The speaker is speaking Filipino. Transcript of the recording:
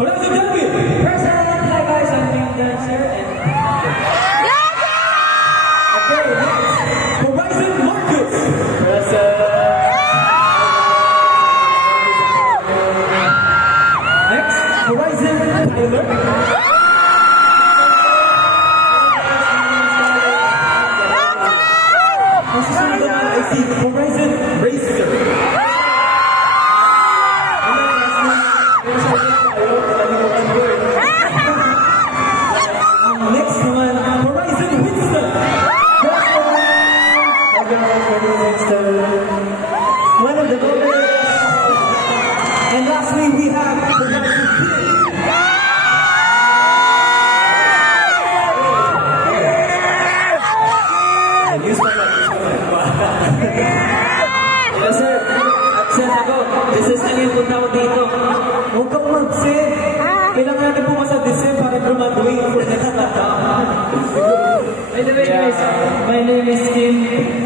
Horizon David. Present. Hi guys, I'm Big Dancer. Okay, next. Horizon Marcus. Present. Next, Horizon Tyler. Ang susunod naman ay si Horizon Racer. Next naman, Horizon Winston. One of the voters. And lastly, we have Horizon Kid. Yes sir, absent ako. Desistan yung punta ko dito. Huwag kang mag-send. Kailangan natin pumasa December para graduate for next month. By the way guys, my name is Kim.